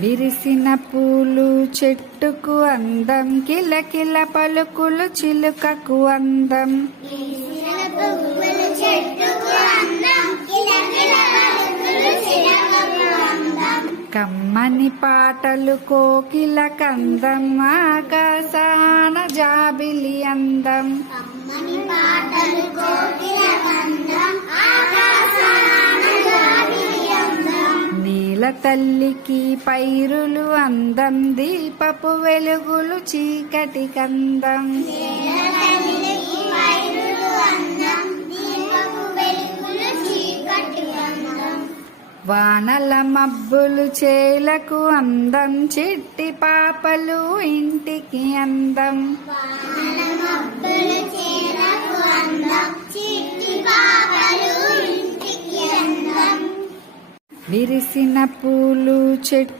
విరిసిన పూలు చెట్టుకు అందం, కిలకిల పలుకులు చిలుకకు అందం. కమ్మని పాటలు కోకిల కందం, ఆకాశాన జాబిలి అందం. నీల తల్లికి పైరులు అందం, దీపపు వెలుగులు చీకటి కందం. వానల మబ్బులు చేలకు అందం, చిట్టి పాపలు ఇంటికి అందం. విరిసిన పూలు చెట్టు